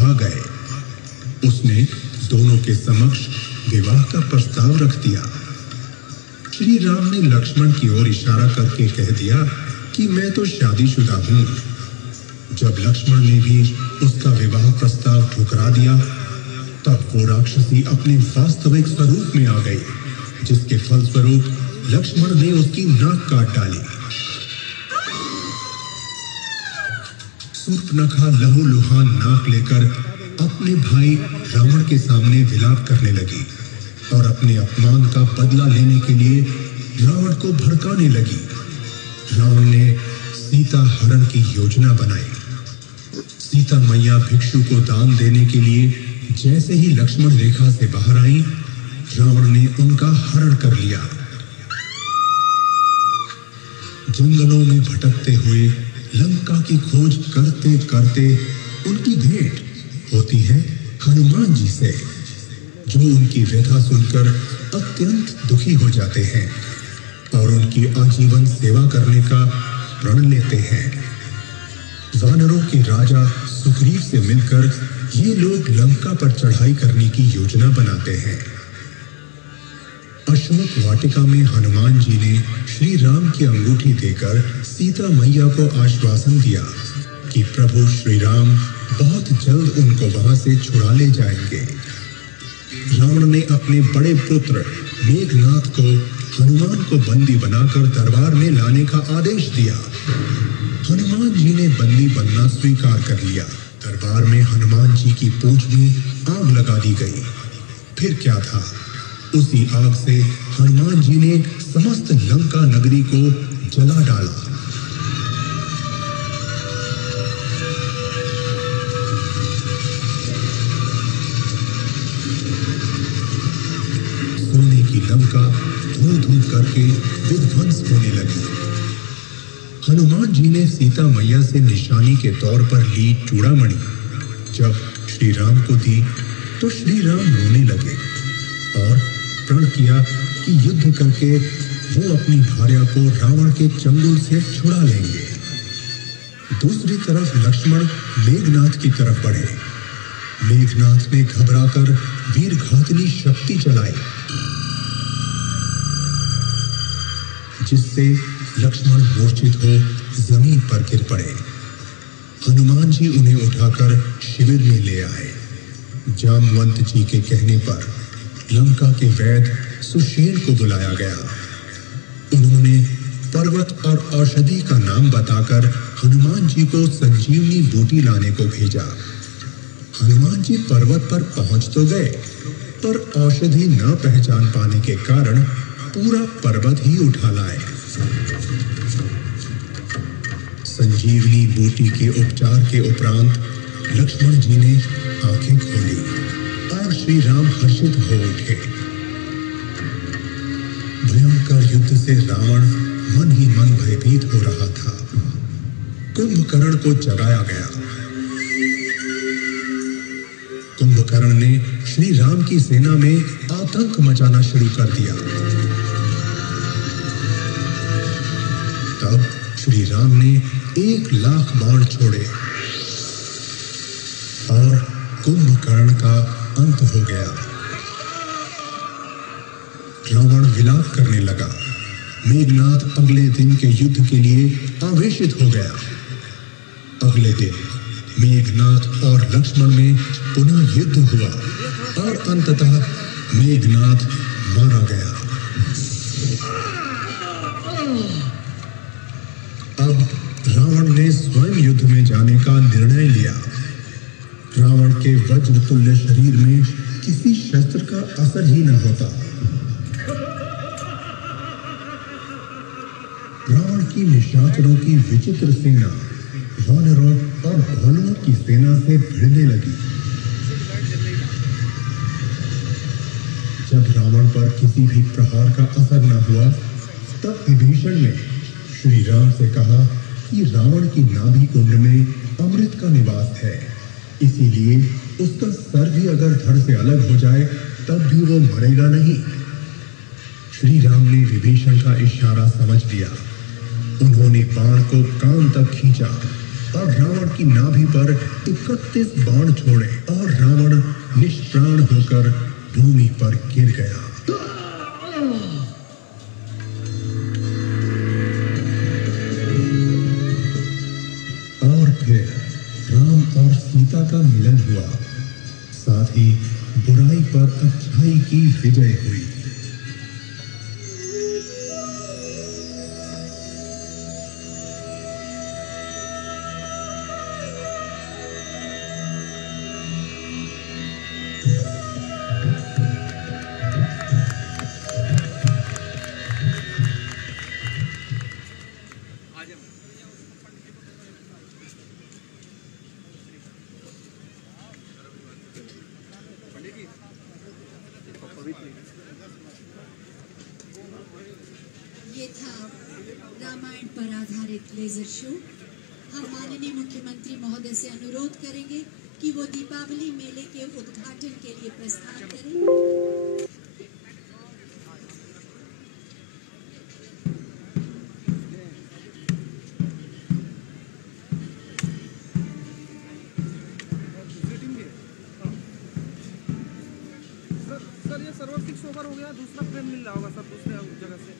आ गए। उसने दोनों के समक्ष विवाह का प्रस्ताव रख दिया। श्री राम ने लक्ष्मण की ओर इशारा करके कह दिया कि मैं तो शादीशुदा हूं। जब लक्ष्मण ने भी उसका विवाह प्रस्ताव ठुकरा दिया, तब वो राक्षसी अपने वास्तविक स्वरूप में आ गई, जिसके फलस्वरूप लक्ष्मण ने उसकी नाक काट डाली। शूर्पणखा लहूलुहान नाक लेकर अपने भाई रावण के सामने विलाप करने लगी और अपने अपमान का बदला लेने के लिए रावण को भड़काने लगी। रावण ने सीता हरण की योजना बनाई। सीता मैया भिक्षु को दान देने के लिए जैसे ही लक्ष्मण रेखा से बाहर आई, रावण ने उनका हरण कर लिया। जंगलों में भटकते हुए लंका की खोज करते करते उनकी भेंट होती है हनुमान जी से, जो उनकी व्यथा सुनकर अत्यंत दुखी हो जाते हैं और उनकी आजीवन सेवा करने का प्रण लेते हैं। वानरों के राजा सुग्रीव से मिलकर ये लोग लंका पर चढ़ाई करने की योजना बनाते हैं। अशोक वाटिका में हनुमान जी ने श्री राम की अंगूठी देकर सीता मैया को आश्वासन दिया कि प्रभु श्री राम बहुत जल्द उनको वहां से छुड़ा ले जाएंगे। रावण ने अपने बड़े पुत्र मेघनाथ को हनुमान को बंदी बनाकर दरबार में लाने का आदेश दिया। हनुमान जी ने बंदी बनना स्वीकार कर लिया। दरबार में हनुमान जी की पूंछ में आग लगा दी गई। फिर क्या था, उसी आग से हनुमान जी ने समस्त लंका नगरी को जला डाला। सोने की लंका धूम-धूम करके विध्वंस होने लगी। हनुमान जी ने सीता मैया से निशानी के तौर पर ली चूड़ामणि जब श्री राम को दी, तो श्री राम रोने लगे और प्रण किया कि युद्ध करके वो अपनी भार्या को रावण के चंगुल से छुड़ा लेंगे। दूसरी तरफ लक्ष्मण मेघनाथ की तरफ बढ़े। मेघनाथ ने घबराकर वीरघातनी शक्ति चलाई, जिससे लक्ष्मण मूर्छित हो जमीन पर गिर पड़े। हनुमान जी उन्हें उठाकर शिविर में ले आए। जामवंत जी के कहने पर लंका के वैद्य सुषेण को बुलाया गया। उन्होंने पर्वत और औषधि का नाम बताकर हनुमान जी को संजीवनी बूटी लाने को भेजा। हनुमान जी पर्वत पर पहुंच तो गए, पर औषधि न पहचान पाने के कारण पूरा पर्वत ही उठा लाए। संजीवनी बूटी के उपचार के उपरांत लक्ष्मण जी ने आंखें खोली और श्री राम हर्षित हो उठे। भयंकर युद्ध से रावण मन ही मन भयभीत हो रहा था। कुंभकर्ण को जगाया गया। कुंभकर्ण ने श्री राम की सेना में आतंक मचाना शुरू कर दिया। तब श्री राम ने 1,00,000 बाण छोड़े और कुंभकर्ण का अंत हो गया। रावण विलाप करने लगा। मेघनाथ अगले दिन के युद्ध के लिए आवेशित हो गया। अगले दिन मेघनाथ और लक्ष्मण में पुनः युद्ध हुआ और अंततः मेघनाथ मारा गया। अब रावण ने स्वयं युद्ध में जाने का निर्णय लिया। रावण के वज्र तुल्य शरीर में किसी शस्त्र का असर ही न होता। रावण की निशाचरों की विचित्र सेना वानरों और भालुओं की सेना से भिड़ने लगी। जब रावण पर किसी भी प्रहार का असर न हुआ, तब विभीषण ने श्री राम से कहा कि रावण की नाभि कुंड में अमृत का निवास है, इसीलिए उसका सर भी अगर धड़ से अलग हो जाए तब भी वो मरेगा नहीं। श्री राम ने विभीषण का इशारा समझ लिया। उन्होंने बाण को कान तक खींचा अब रावण की नाभि पर 31 बाण छोड़े और रावण निष्प्राण होकर भूमि पर गिर गया। और फिर राम और सीता का मिलन हुआ, साथ ही बुराई पर अच्छाई की विजय हुई। ये था रामायण पर आधारित लेजर शो। हम माननीय मुख्यमंत्री महोदय से अनुरोध करेंगे कि वो दीपावली मेले के उद्घाटन के लिए प्रस्थान करें। सर ये सर्वर 6 ओवर हो गया, दूसरा फ्रेम मिल रहा होगा सर दूसरे जगह से।